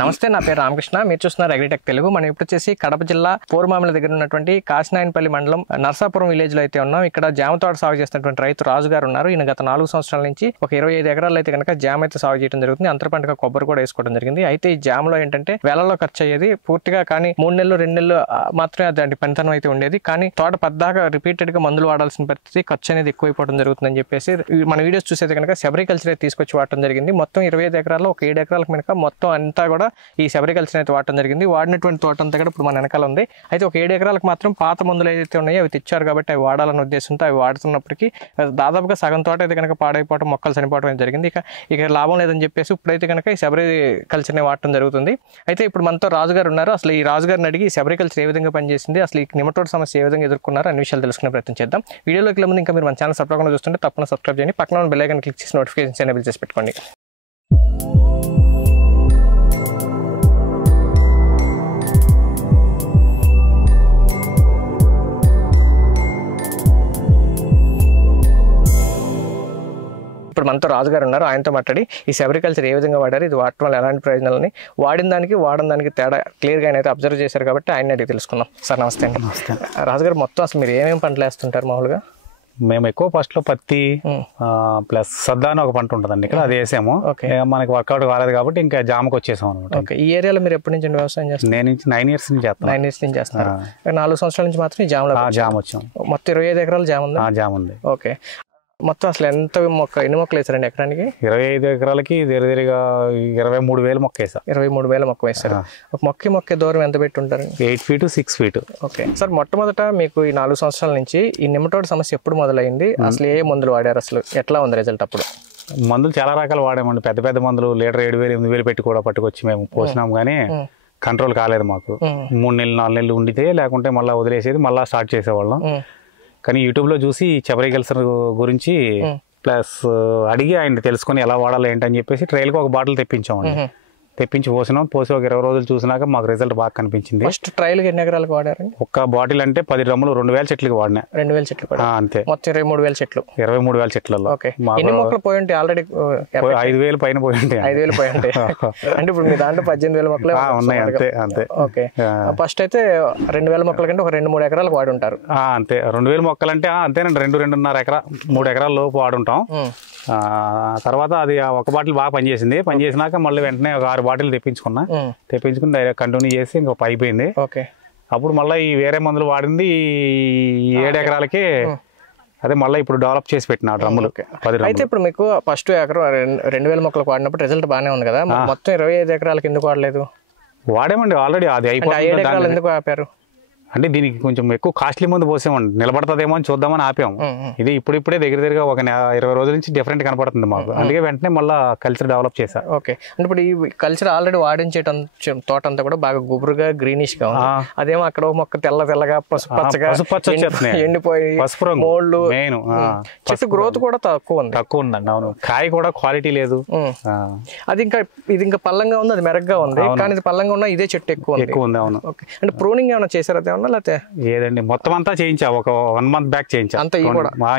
నమస్తే, నా పేరు రామకృష్ణ. మీరు చూస్తున్నారు అగ్రిటెక్ తెలుగు. మనం ఇప్పుడు వచ్చేసి కడప జిల్లా పోరుమామిల దగ్గర ఉన్నటువంటి కాశీనాయనపల్లి మండలం నర్సాపురం విలేజ్ లో అయితే ఉన్నాం. ఇక్కడ జామ తోట సాగు చేస్తున్నటువంటి రైతు రాజు గారు ఉన్నారు. ఈయన గత 4 సంవత్సరాల నుంచి ఒక 25 ఎకరాలు అయితే కనుక జామ అయితే సాగు చేయడం జరుగుతుంది. అంతర పంటగా కొబ్బరి కూడా వేసుకోవడం జరిగింది. అయితే ఈ జామలో ఏంటంటే వేలలో ఖర్చు అయ్యేది పూర్తిగా, కానీ 3 నెలలు 2 నెలలు మాత్రమే దాని పనితనం అయితే ఉండేది. కానీ తోట పద్దాకా రిపీటెడ్ గా మందులు వాడాల్సిన పరిస్థితి, ఖర్చు అనేది ఎక్కువైపోవడం జరుగుతుందని చెప్పేసి మన వీడియోస్ చూసేది కనుక సెబరికల్చర్ అయితే తీసుకొచ్చి వాడటం జరిగింది. మొత్తం 25 ఎకరాల్లో ఒక 7 ఎకరాలకు కనుక మొత్తం అంతా కూడా ఈ సెబరికల్చర్ అయితే వాడటం జరిగింది. వాడినటువంటి తోట అంతా కూడా ఇప్పుడు మన వెనకాల ఉంది. అయితే ఒక 7 ఎకరాలకు మాత్రం పాత మందులు ఏదైతే ఉన్నాయో అవి తెచ్చారు కాబట్టి అవి వాడాలన్న ఉద్దేశంతో అవి వాడుతున్నప్పటికీ దాదాపుగా సగం తోట అయితే కనుక పాడైపోవడం, మొక్కలు చనిపోవడం అయితే జరిగింది. ఇక లాభం లేదని చెప్పేసి ఇప్పుడైతే కనుక ఈ సెబరికల్చర్ని వాడటం జరుగుతుంది. అయితే ఇప్పుడు మనతో రాజుగారు ఉన్నారు. అసలు ఈ రాజుగారిని అడిగి సెబరికల్చర్ ఏ విధంగా పనిచేసింది, అసలు ఈ నిమటోడ్ సమస్య ఏ విధంగా ఎదుర్కొన్నారు అన్ని విషయాలు తెలుసుకునే ప్రయత్నం చేద్దాం. వీడియోలోకి వెళ్ళే ముందు ఇంకా మీరు మన ఛానల్ సబ్స్క్రైబ్ చూస్తుంటే తప్పకుండా సబ్స్క్రైబ్ చేయండి. పక్కన ఉన్న బెల్ ఐకాన్ క్లిక్ చేసి నోటిఫికేషన్స్ ఎనేబుల్ చేసి పెట్టుకోండి. ఇప్పుడు మనతో రాజుగారు ఉన్నారు. ఆయనతో మాట్లాడి ఈ సెబరికల్చర్ ఏ విధంగా వాడారు, ఇది వాడటం వల్ల ఎలాంటి ప్రయోజనాలని, వాడిన దానికి తేడా క్లియర్గా ఆయన అయితే అబ్జర్వ్ చేశారు కాబట్టి ఆయన అడిగి తెలుసుకుందాం. సార్ నమస్తే అండి. నమస్తే రాజుగారు, మొత్తం అసలు మీరు ఏమేమి పంటలు వేస్తుంటారు మామూలుగా? మేము ఎక్కువ ఫస్ట్ లో పత్తి ప్లస్ సద్దా అని ఒక పంట ఉంటుందండి ఇక్కడ, అది వేసాము. మనకి వర్కౌట్ కాలేదు కాబట్టి ఇంకా జామకు వచ్చేసాం అనమాట. ఈ ఏరియాలో మీరు ఎప్పటి నుంచి వ్యవసాయం చేస్తారు? నేను 9 years నుంచి చేస్తాను. 9 years నుంచి చేస్తున్నారు. 4 సంవత్సరాల నుంచి మాత్రం జామ వచ్చాం. మొత్తం 25 ఎకరాలు జామ ఉంది. జామ ఉంది. ఓకే, మొత్తం అసలు ఎన్ని మొక్కలు వేసారండి ఎకరానికి? 25 ఎకరాలకి దగ్గరగా 23,000 మొక్క వేసా. 23,000 మొక్క వేస్తారు. ఒక మొక్క దూరం ఎంత పెట్టి ఉంటారు? 8 feet 6 feet. ఓకే సార్, మొట్టమొదట మీకు ఈ 4 సంవత్సరాల నుంచి ఈ నిమటోడ్ సమస్య ఎప్పుడు మొదలైంది, అసలు ఏ మందులు వాడారు, అసలు ఎట్లా ఉంది రిజల్ట్? అప్పుడు మందులు చాలా రకాలు వాడామండి. పెద్ద మందులు లీటర్ 7,000 8,000 పెట్టి కూడా పట్టుకొచ్చి మేము పోసినాం, కానీ కంట్రోల్ కాలేదు మాకు. 3 నెలలు 4 నెలలు ఉండితే, లేకుంటే మళ్ళీ వదిలేసేది, మళ్ళీ స్టార్ట్ చేసేవాళ్ళం. కానీ యూట్యూబ్లో చూసి సెబరికల్చర్ గురించి ప్లస్ అడిగి ఆయన తెలుసుకొని ఎలా వాడాలి ఏంటని చెప్పేసి ట్రైల్కి ఒక బాటిల్ తెప్పించామండి. తెప్పించి పోసి ఒక 20 రోజులు చూసినాక మాకు రిజల్ట్ బాగా కనిపించింది. ఫస్ట్ ట్రయల్ ఎన్ని ఎకరాలకు వాడారు? ఒక్క బాటిల్ అంటే 10 డ్రమ్ములు 2,000 చెట్లకి వాడినా. 2,000 చెట్లు అంతే, మొత్తం 23,000 చెట్లు. 23,000 చెట్లలో ఎన్ని మొక్కలు పోయి ఉంటాయి ఆల్రెడీ? 5,000 పైన పోయి ఉంటాయి. 5,000 పోయి ఉంటాయి. అంటే ఇప్పుడు మీ దాంట్లో 18,000 మొక్కలు ఉన్నాయి. అంతే. ఓకే, ఫస్ట్ అయితే 2,000 మొక్కల కంటే ఒక 2-3 ఎకరాలకు వాడి ఉంటారు. అంతే, 2,000 మొక్కలు అంటే అంతేనండి. 2-2.5 ఎకరా 3 ఎకరాల లోపు వాడుంటాం. తర్వాత అది ఒక బాటిల్ బాగా పనిచేసినాక మళ్ళీ వెంటనే ఒక 6 బాటిల్ తెప్పించుకుని డైరెక్ట్ కంటిన్యూ చేసి ఇంకా అయిపోయింది. అప్పుడు మళ్ళీ ఈ వేరే మందులు వాడింది 7 ఎకరాలకి. అదే మళ్ళీ ఇప్పుడు డెవలప్ చేసి పెట్టిన డ్రమ్ములు 10. అయితే ఇప్పుడు మీకు ఫస్ట్ ఎకరం 2,000 మొక్కలకు వాడినప్పుడు రిజల్ట్ బాగానే ఉంది కదా, మొత్తం 25 ఎకరాలకు ఎందుకు వాడలేదు? వాడామండి ఆల్రెడీ, అది అయిపోయింది. ఎందుకు ఆపారు? అంటే దీనికి కొంచెం ఎక్కువ కాస్ట్లీ మందు పోసామండి, నిలబడతాదేమో అని చూద్దామని ఆపాము. ఇది ఇప్పుడిప్పుడే దగ్గర ఒక 20 రోజుల నుంచి డిఫరెంట్ కనపడుతుంది మాకు. అందుకే వెంటనే మళ్ళీ కల్చర్ డెవలప్ చేశా. ఓకే, అంటే ఇప్పుడు ఈ కల్చర్ ఆల్రెడీ వాడించేట తోట అంతా కూడా బాగా గుబురుగా గ్రీనిష్ గా ఉంది. అదేమో అక్కడ ఒక మొక్క తెల్లగా పసుపచ్చగా ఎండిపోయి మోళ్ళు, చెట్టు గ్రోత్ కూడా తక్కువ ఉందండి. అవును, కాయ కూడా క్వాలిటీ లేదు. ఇది ఇంకా పల్లంగా ఉంది, అది మెరగ్గా ఉంది. కానీ ఇది పల్లంగా ఉన్నా ఇదే చెట్టు ఎక్కువ ఉంది. అవును. ఓకే, అంటే ప్రూనింగ్ ఏమైనా చేశారా? ఏదండి, మొత్తం అంతా చేయించా. ఒక 1 month బ్యాక్ చేయించా.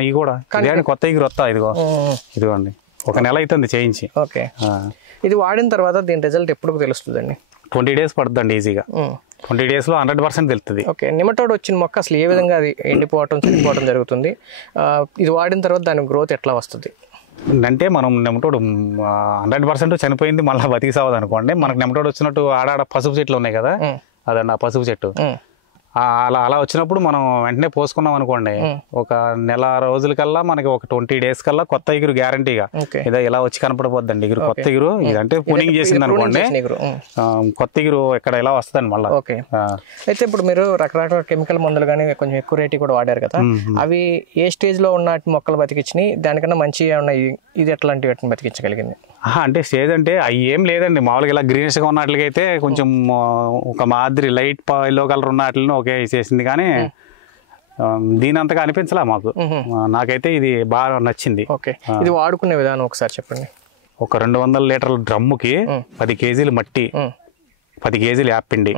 ఈ కూడా కొత్త ఇదిగోండి, ఒక నెల అవుతుంది చేయించి. ఓకే, ఇది వాడిన తర్వాత దీని రిజల్ట్ ఎప్పుడు తెలుస్తుందండి? 20 days పడుతుంది ఈజీగా. 20 days లో 100% తెలుస్తుంది. ఓకే, నిమటోడ్ వచ్చిన మొక్క అసలు ఏ విధంగా అది ఎండిపోవటం చనిపోవడం జరుగుతుంది? ఇది వాడిన తర్వాత దాని గ్రోత్ ఎట్లా వస్తుంది? అంటే మనం నెమటోడ్ 100% చనిపోయింది మళ్ళీ బతికి సావదు అనుకోండి. మనకు నెమటోడ్ వచ్చినట్టు ఆడాడ పసుపు చెట్లు ఉన్నాయి కదా, అదండి ఆ పసుపు చెట్టు. అలా వచ్చినప్పుడు మనం వెంటనే పోసుకున్నాం అనుకోండి, ఒక నెల రోజులకల్లా మనకి ఒక 20 days కల్లా కొత్త ఇగురు గ్యారంటీగా ఇదో ఇలా వచ్చి కనపడిపోద్దండి. ఇగురు కొత్త ఇగురు, ఇదంటే పూనింగ్ చేసింది అనుకోండి, కొత్త ఇగురు ఇక్కడ ఇలా వస్తుందండి మళ్ళీ. అయితే ఇప్పుడు మీరు రకరకాల కెమికల్ మందులు కానీ కొంచెం ఎక్కువ రేటు కూడా వాడారు కదా, అవి ఏ స్టేజ్ లో ఉన్న మొక్కలు బతికించినాయి? దానికన్నా మంచిగా ఉన్నాయి, ఇది ఎట్లాంటి వాటిని బతికించగలిగింది? అంటే స్టేజ్ అంటే అవి ఏం లేదండి. మామూలుగా ఇలా గ్రీనిష్ గా ఉన్నట్లయితే కొంచెం ఒక మాదిరి లైట్ ఎల్లో కలర్ ఉన్న వాటిని ఓకే చేసింది, కానీ దీని అంతగా అనిపించలే మాకు. నాకైతే ఇది బాగా నచ్చింది. ఓకే, ఇది వాడుకునే విధానం ఒకసారి చెప్పండి. ఒక 200 లీటర్ల డ్రమ్ముకి 10 kgs మట్టి, 10 kgs యాప్పిండి,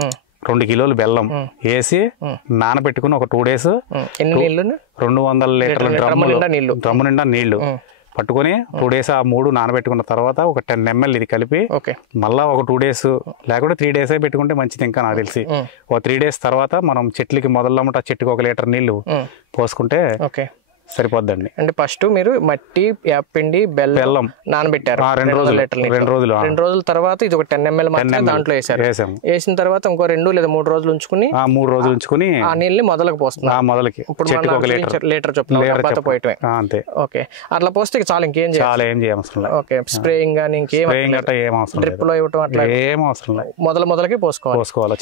2 కిలోలు బెల్లం వేసి నానబెట్టుకుని ఒక 2 days 200 లీటర్ల డ్రమ్ము నిండా నీళ్లు పట్టుకొని 2 days ఆ 3 నానబెట్టుకున్న తర్వాత ఒక 10 ml ఇది కలిపి మళ్ళీ ఒక 2 days లేకుంటే 3 days పెట్టుకుంటే మంచిది ఇంకా నాకు తెలిసి. ఒక 3 days తర్వాత మనం చెట్లకి మొదలమ్మట చెట్టుకి 1 లీటర్ నీళ్లు పోసుకుంటే సరిపోద్దండి. అంటే ఫస్ట్ మీరు మట్టి, యాపిండి, బెల్లం నానబెట్టారు 2 రోజులు. 2 రోజుల తర్వాత ఇది ఒక 10 ml మాత్రమే దాంట్లో వేసిన తర్వాత ఇంకో 2 లేదా 3 రోజులు ఉంచుకుని 3 రోజులు ఉంచుకుని ఆ నీళ్ళని మొదలకి పోస్తున్నారు. మొదలకి ఇప్పుడు లీటర్ చొప్పున పోయటమే అంతే. ఓకే, అట్లా పోస్తే చాలా ఇంకేం చేయవసరం లేదు. ఓకే, స్ప్రేయింగ్ కానీ ఇంకేం డ్రిప్ లో ఇవ్వటం అట్లా ఏం అవసరం లేదు. మొదలకి పోసుకోవాలి.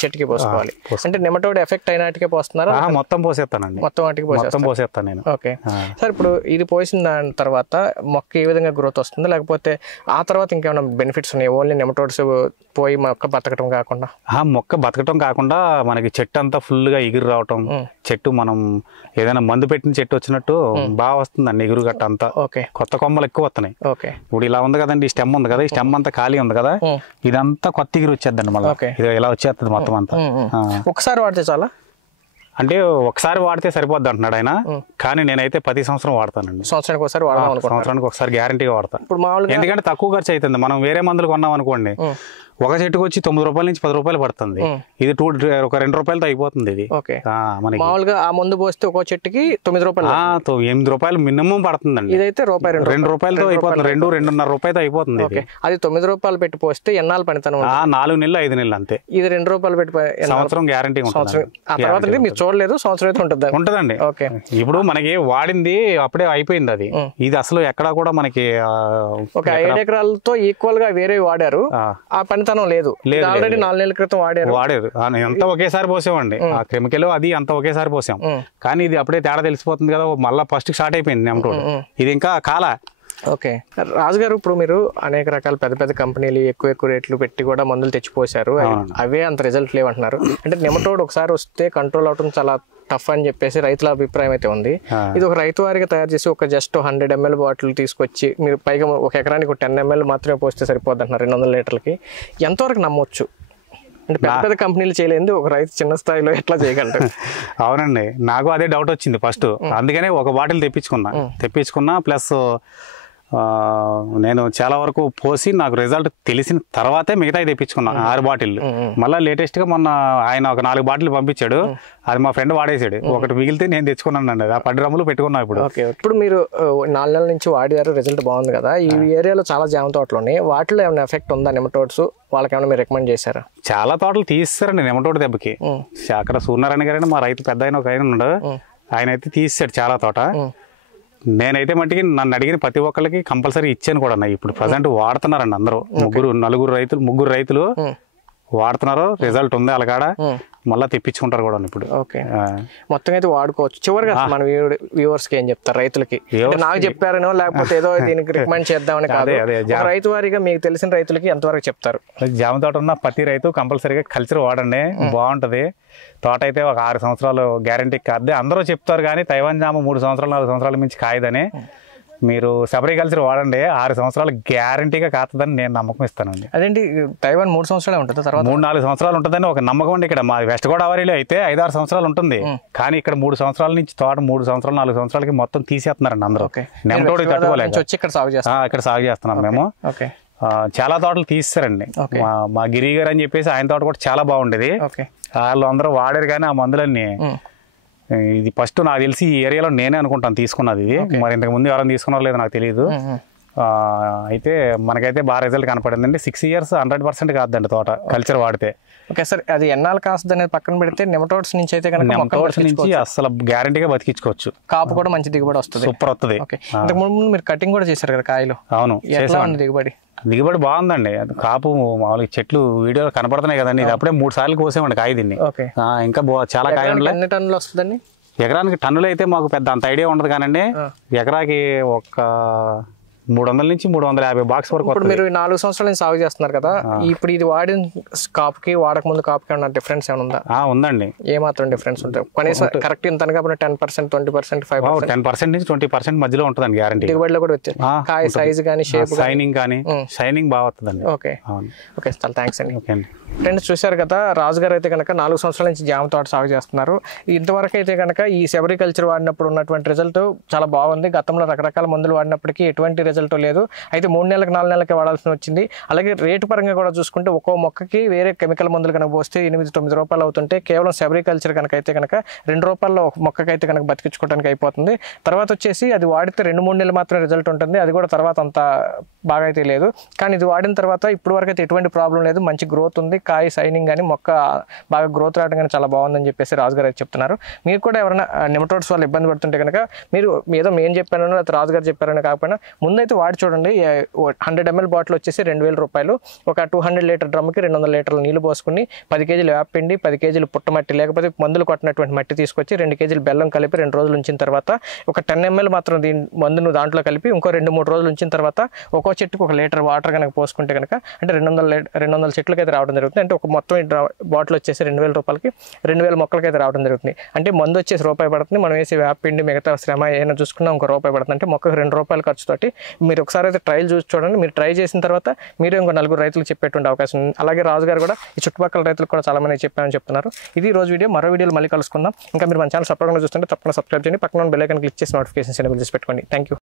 చెట్టుకి పోసుకోవాలి. అంటే నెమటోడ్ ఎఫెక్ట్ అయినట్టుగా పోస్తున్నారా? మొత్తం పోసేస్తానండి. మొత్తం పోసేస్తాను నేను. ఓకే సార్, ఇప్పుడు ఇది పోసిన దాని తర్వాత మొక్క ఏ విధంగా గ్రోత్ వస్తుంది, లేకపోతే ఆ తర్వాత ఇంకేమైనా బెనిఫిట్స్ ఉన్నాయి? ఓన్లీ నెమటోడ్స్ పోయి మొక్క బతకటం కాకుండా మొక్క బతకటం కాకుండా మనకి చెట్టు అంతా ఫుల్ గా ఎగురు రావటం, చెట్టు మనం ఏదైనా మందు పెట్టిన చెట్టు వచ్చినట్టు బాగా వస్తుందండి ఎగురు గట్ట అంతా. కొత్త కొమ్మలు ఎక్కువ వస్తున్నాయి. ఇప్పుడు ఇలా ఉంది కదండి, ఈ స్టెమ్ ఉంది కదా, ఈ స్టెమ్ అంతా ఖాళీ ఉంది కదా, ఇదంతా కొత్త ఎగురు వచ్చేద్దండి మళ్ళీ. ఇది ఇలా వచ్చేస్తుంది మొత్తం అంతా. ఒకసారి వాడితే చాలా, అంటే ఒకసారి వాడితే సరిపోద్ది అంటున్నాడు ఆయన, కానీ నేనైతే 10 సంవత్సరం వాడతానండి. సంవత్సరానికి ఒకసారి గ్యారంటీగా వాడతాను. ఎందుకంటే తక్కువ ఖర్చు అవుతుంది. మనం వేరే మందులు కొన్నాం అనుకోండి, ఒక చెట్టుకు వచ్చి 9 రూపాయల నుంచి 10 రూపాయలు పడుతుంది. ఇది ఒక 2 రూపాయలతో అయిపోతుంది. ఇది మామూలుగా ఆ మందు పోస్తే ఒక చెట్టుకి 9 రూపాయలు 8 రూపాయలు మినిమం పడుతుందండి. ఇదైతే 2 రూపాయలతో అయిపోతుంది. 2-2.5 రూపాయలతో అయిపోతుంది. అది 9 రూపాయలు పెట్టి పోస్తే ఎన్నాళ్ళు పనితనం? 4 నెలలు 5 నెలలు అంతే. ఇది 2 రూపాయలు పెట్టి సంవత్సరం గ్యారంటీ ఉంటుంది. ఆ తర్వాత మీరు చూడలేదు, సంవత్సరం అయితే ఉంటుందండి. ఇప్పుడు మనకి వాడింది అప్పుడే అయిపోయింది. అది ఇది అసలు ఎక్కడా కూడా మనకి ఒక 5 ఎకరాలతో ఈక్వల్ గా వేరే వాడారు, ఆ పనితనం లేదు. ఆల్రెడీ 4 నెలల క్రితం వాడారు. అంతా ఒకేసారి పోసామండి. ఆ కెమికల్ అది అంతా ఒకేసారి పోసాం, కానీ ఇది అప్పుడే తేడా తెలిసిపోతుంది కదా. మళ్ళీ ఫస్ట్ స్టార్ట్ అయిపోయింది నెమటోడ్. ఇది ఇంకా కాల. ఓకే రాజుగారు, ఇప్పుడు మీరు అనేక రకాల పెద్ద కంపెనీలు ఎక్కువ రేట్లు పెట్టి కూడా మందులు తెచ్చిపోసారు, అవే అంత రిజల్ట్ లేవంటున్నారు. అంటే నెమటోడ్ ఒకసారి వస్తే కంట్రోల్ అవటం చాలా టఫ్ అని చెప్పేసి రైతుల అభిప్రాయం అయితే ఉంది. ఇది ఒక రైతు వారిగా తయారు చేసి ఒక జస్ట్ 100 ml బాటిల్ తీసుకొచ్చి మీరు పైగా ఒక ఎకరానికి 10 ml మాత్రమే పోస్తే సరిపోద్ది అంటున్నారు 200 లీటర్లకి. ఎంతవరకు నమ్మొచ్చు? అంటే పెద్ద కంపెనీలు చేయలేదు, ఒక రైతు చిన్న స్థాయిలో ఎట్లా చేయగలరు? అవునండి, నాకు అదే డౌట్ వచ్చింది ఫస్ట్. అందుకనే ఒక బాటిల్ తెప్పించుకున్నా ప్లస్ నేను చాలా వరకు పోసి నాకు రిజల్ట్ తెలిసిన తర్వాతే మిగతా తెప్పించుకున్నా 6 బాటిల్. మళ్ళీ లేటెస్ట్ గా మొన్న ఆయన ఒక 4 బాటిల్ పంపించాడు, అది మా ఫ్రెండ్ వాడేసాడు. ఒకటి మిగిలితే నేను తెచ్చుకున్నాను అండి. ఆ 10 డ్రమ్ములు పెట్టుకున్నా. ఇప్పుడు మీరు 4 నెలల నుంచి వాడారు, రిజల్ట్ బాగుంది కదా. ఈ ఏరియాలో చాలా జామ తోటలు ఉన్నాయి, వాటిలో ఏమైనా ఎఫెక్ట్ ఉందా నెమటోడ్స్? వాళ్ళకి ఏమైనా మీరు రికమెండ్ చేశారా? చాలా తోటలు తీస్తారండి నెమటోడ్ దెబ్బకి. అక్కడ సూర్యనారాయణ గారు మా రైతు పెద్ద ఆయన ఒక ఆయన ఉన్నాడు, ఆయన అయితే తీసాడు చాలా తోట. నేనైతే మట్టికి నన్ను అడిగిన ప్రతి ఒక్కరికి కంపల్సరీ ఇచ్చాను కూడా. ఇప్పుడు ప్రజెంట్ వాడుతున్నారండి అందరూ. 3 రైతులు వాడుతున్నారు, రిజల్ట్ ఉంది అలాగాడ. మళ్ళీ తెప్పించుకుంటారు కూడా ఇప్పుడు. మొత్తం అయితే వాడుకోవచ్చు. చివరిగా మన వ్యూవర్స్ కి ఏం చెప్తారు? రైతులకి నాకు చెప్పారనో లేకపోతే ఏదో దీనికి రికమెండ్ చేద్దామని కాదు, రైతు వారిగా మీకు తెలిసిన రైతులకి ఎంతవరకు చెప్తారు? జామ తోట ఉన్న ప్రతి రైతు కంపల్సరీగా కల్చర్ వాడండి, బాగుంటది. తోట అయితే ఒక 6 సంవత్సరాలు గ్యారంటీ కాదు. అందరూ చెప్తారు కానీ తైవాన్ జామ 3 సంవత్సరాలు 4 సంవత్సరాల మించి కాయదని. మీరు సెపరికల్చర్ వాడండి, 6 సంవత్సరాలు గ్యారంటీగా కాతుందని నేను నమ్మకం ఇస్తానండి. అదేంటి తైవాన్ 3 సంవత్సరాలు ఉంటుంది, తర్వాత 3-4 సంవత్సరాలు ఉంటుందని ఒక నమ్మకం అండి. ఇక్కడ మా వెస్ట్ గోదావరిలో అయితే 5-6 సంవత్సరాలు ఉంటుంది, కానీ ఇక్కడ 3 సంవత్సరాల నుంచి తోట 3 సంవత్సరాలు 4 సంవత్సరాలకి మొత్తం తీసేస్తున్నారండి అందరూ. నెమటోడ్ తట్టుకోలేక ఇక్కడ సాగు చేస్తున్నాం మేము. చాలా తోటలు తీస్తారండి. మా గిరి గారు అని చెప్పేసి ఆయన తోట కూడా చాలా బాగుండేది. వాళ్ళు అందరూ వాడారు, కానీ ఆ మందులన్నీ ఇది ఫస్ట్ నాకు తెలిసి ఈ ఏరియాలో నేనే అనుకుంటాను తీసుకున్నది. ఇది మరి ఇంతకు ముందు ఎవరైనా తీసుకున్నారో లేదో నాకు తెలియదు. అయితే మనకైతే బాగా రిజల్ట్ కనపడిందండి. 6 years 100% కాదండి తోట కల్చర్ వాడితే. ఓకే సార్, అది ఎన్నాళ్ళు కాస్తుంది అనేది పక్కన పెడితే నెమటోడ్స్ నుంచి అయితే నెమటోడ్స్ నుంచి అసలు గ్యారంటీగా బతికించుకోవచ్చు. కాపు కూడా మంచి దిగుబడి వస్తుంది, సూపర్ వస్తుంది. ఇంతకు ముందు మీరు కటింగ్ కూడా చేశారు కదా కాయలు? అవును, దిగుబడి బాగుందండి. కాపు మామూలుగా చెట్లు వీడియోలో కనపడుతున్నాయి కదండి. ఇది అప్పుడే 3 సార్లు కోసామండి కాయ దీన్ని. ఇంకా చాలా కాయ ఉండలేదు. ఎన్ని టన్నులు వస్తుందండి? ఎకరానికి టన్నులు అయితే మాకు పెద్ద అంత ఐడియా ఉండదు కానండి, ఎకరాకి ఒక 300 నుంచి 350 బాక్స్ వరకు. ఇప్పుడు మీరు 4 సంవత్సరాల నుంచి సాగు చేస్తున్నారు కదా, ఇప్పుడు ఇది వాడిన కాపుకి వాడక ముందు కాపుకి ఏమన్నా డిఫరెన్స్ ఏమైనా ఉందా? ఉందండి. ఏమాత్రం డిఫరెన్స్ ఉంటుంది? కనీసం కరెక్ట్ ఇంత కాబట్టి 10%, 20%, 5%, 10% నుంచి 20% మధ్యలో ఉంటుందండి గ్యారంటీ. దిగుబడిలో కూడా వచ్చేది కాయ సైజ్ కానీ షేప్ షైనింగ్ కానీ షైనింగ్ బాగా వస్తుందండి. ఓకే ఓకే, చాలా థ్యాంక్స్ అండి. ఓకే అండి. ఫ్రెండ్స్ చూశారు కదా, రాజు గారు అయితే కనుక 4 సంవత్సరాల నుంచి జామ తోట సాగు చేస్తున్నారు. ఇంతవరకు అయితే కనుక ఈ సెబరికల్చర్ వాడినప్పుడు ఉన్నటువంటి రిజల్ట్ చాలా బాగుంది. గతంలో రకరకాల మందులు వాడినప్పటికీ ఎటువంటి రిజల్ట్ లేదు. అయితే 3 నెలలకు 4 నెలలకి వాడాల్సి వచ్చింది. అలాగే రేటు పరంగా కూడా చూసుకుంటే ఒక్కో మొక్కకి వేరే కెమికల్ మందులు కనుక పోస్తే 8-9 రూపాయలు అవుతుంటే కేవలం సెబరికల్చర్ కనుక అయితే కనుక 2 రూపాయల్లో ఒక మొక్కకైతే కనుక బతికించుకోవడానికి అయిపోతుంది. తర్వాత వచ్చేసి అది వాడితే 2-3 నెలలు మాత్రమే రిజల్ట్ ఉంటుంది. అది కూడా తర్వాత అంత బాగా అయితే లేదు. కానీ ఇది వాడిన తర్వాత ఇప్పుడు వరకు అయితే ఎటువంటి ప్రాబ్లం లేదు. మంచి గ్రోత్ ఉంది. కాయ సైనింగ్ కానీ మొక్క బాగా గ్రోత్ రావడం కానీ చాలా బాగుందని చెప్పేసి రాజుగారు అయితే చెప్తున్నారు. మీరు కూడా ఎవరైనా నెమటోడ్స్ వల్ల ఇబ్బంది పడుతుంటే కనుక మీరు ఏదో మేము చెప్పానో లేకపోతే రాజుగారు చెప్పారని కాకపోయినా ముందైతే వాడి చూడండి. 100 ml బాటిల్ వచ్చేసి 2000 రూపాయలు. ఒక 200 లీటర్ డ్రమ్కి 200 లీటర్ల నీళ్లు పోసుకుని 10 కేజీలు వేపపిండి, 10 కేజీలు పుట్టమట్టి లేకపోతే మందులు కొట్టినటువంటి మట్టి తీసుకొచ్చి 2 కేజీలు బెల్లం కలిపి 2 రోజులు ఉంచిన తర్వాత ఒక 10 ml మాత్రం మందును దాంట్లో కలిపి ఇంకో 2-3 రోజులు ఉంచిన తర్వాత ఒక్కో చెట్టుకు 1 లీటర్ వాటర్ కనుక పోసుకుంటే కనుక అంటే 200 చెట్లకి అయితే రావడం జరుగుతుంది. అంటే ఒక మొత్తం బాటిల్ వచ్చేసి 2000 రూపాయలకి 2000 మొక్కలకి అయితే రావడం జరుగుతుంది. అంటే మందు వచ్చేసి రూపాయి పడుతుంది. మనం వేసి వేపపిండి మిగతా శ్రమ ఏమైనా చూసుకున్నా ఇంకో రూపాయి పడుతుంది. అంటే మొక్కకు 2 రూపాయల ఖర్చుతోటి మీరు ఒకసారి అయితే ట్రయల్ చూసి చూడండి. మీరు ట్రై చేసిన తర్వాత మీరు ఇంకో 4 రైతులకు చెప్పేటువంటి అవకాశం ఉంది. అలాగే రాజుగారు కూడా ఈ చుట్టుపక్కల రైతులకు కూడా చాలా మంది చెప్పామని చెప్తున్నారు. ఇది రోజు వీడియో. మరో వీడియోలో మళ్ళీ కలుసుకుందాం. ఇంకా మీరు మన ఛానల్ సబ్స్క్రైబ్ చూస్తుంటే తప్పకుండా సబ్స్క్రైబ్ చేయండి. పక్కన బెల్ ఐకాన్ క్లిక్ చేసి నోటిఫికేషన్స్ ఎనేబుల్ చేసి పెట్టుకోండి. Thank you.